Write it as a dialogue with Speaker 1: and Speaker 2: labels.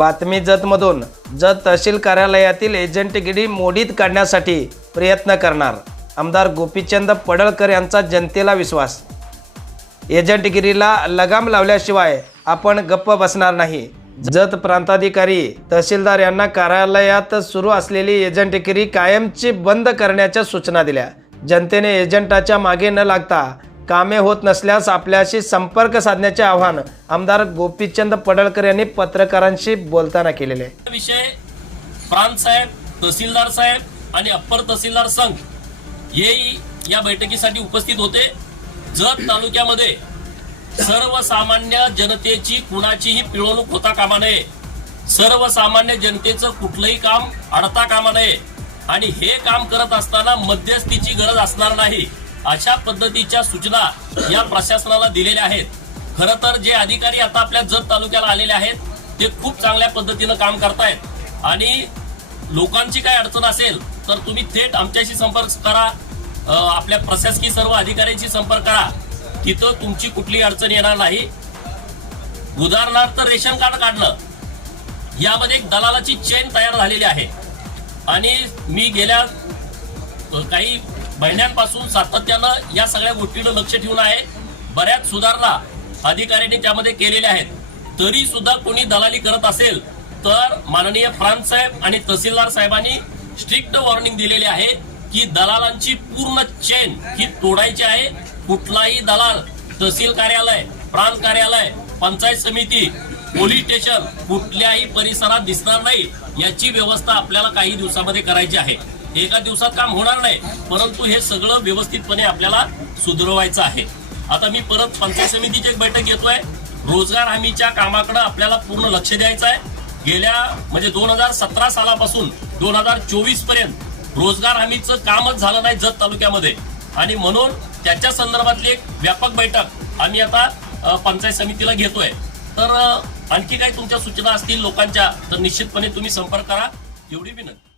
Speaker 1: बातमी जतमधून. जत तहसील कार्यालयातील एजंटगिरी मोडीत काढण्यासाठी प्रयत्न करणार. आमदार गोपीचंद पडळकर यांचा जनतेला विश्वास. एजंटगिरीला लगाम लावल्याशिवाय आपण गप्प बसणार नाही. जत प्रांताधिकारी तहसीलदार यांना कार्यालयात सुरू असलेली एजंटगिरी कायमची बंद करण्याच्या सूचना दिल्या. जनतेने एजंटाच्या मागे न लागता कामे होत नसल्यास आपल्याशी संपर्क साधण्याचे आव्हान आमदार गोपीचंद पडळकर यांनी पत्रकारांशी बोलताना केलेले आहे.
Speaker 2: विषय प्रांत साहेब तहसीलदार साहेब आणि अप्पर तहसीलदार संघ हेही या बैठकीसाठी उपस्थित होते. जत तालुक्यामध्ये सर्वसामान्य जनतेची कुणाचीही पिळवणूक होता कामा नये. सर्वसामान्य जनतेचं कुठलंही काम अडता कामा नये. आणि हे काम करत असताना मध्यस्थीची गरज असणार नाही. अशा पद्धतीच्या सूचना या प्रशासनाला दिलेल्या आहेत. खरं तर जे अधिकारी आता आपल्या जत तालुक्याला आलेले आहेत ते खूप चांगल्या पद्धतीनं काम करतायत. आणि लोकांची काय अडचण असेल तर तुम्ही थेट आमच्याशी संपर्क करा. आपल्या प्रशासकीय सर्व अधिकाऱ्यांशी संपर्क करा. तिथं तुमची कुठली अडचण येणार नाही. उदाहरणार्थ रेशन कार्ड काढणं. यामध्ये एक दलालाची चेन तयार झालेली आहे. आणि मी गेल्या काही महिन्यांपासून सातत्यानं या सगळ्या गोष्टीकडे लक्ष ठेवून आहे. बऱ्याच सुधारणा अधिकाऱ्यांनी त्यामध्ये केलेल्या आहेत. तरी सुद्धा कोणी दलाली करत असेल तर माननीय प्रांत साहेब आणि तहसीलदार साहेबांनी स्ट्रिक्ट वॉर्निंग दिलेली आहे की दलालांची पूर्ण चेन ही तोडायची आहे. कुठलाही दलाल तहसील कार्यालय प्रांत कार्यालय पंचायत समिती पोलीस स्टेशन कुठल्याही परिसरात दिसणार नाही. याची व्यवस्था आपल्याला काही दिवसामध्ये करायची आहे. एका दिवसात काम होणार नाही. परंतु हे सगळं व्यवस्थितपणे आपल्याला सुधरवायचं आहे. आता मी परत पंचायत समितीची एक बैठक घेतोय. रोजगार हमीच्या कामाकडे आपल्याला पूर्ण लक्ष द्यायचं आहे. गेल्या म्हणजे दोन हजार सतरा सालापासून दोन हजार चोवीसपर्यंत रोजगार हमीचं कामच झालं नाही जत तालुक्यामध्ये. आणि म्हणून त्याच्या संदर्भातली एक व्यापक बैठक आम्ही आता पंचायत समितीला घेतोय. तर आणखी काही तुमच्या सूचना असतील लोकांच्या तर निश्चितपणे तुम्ही संपर्क करा. एवढी विनंती.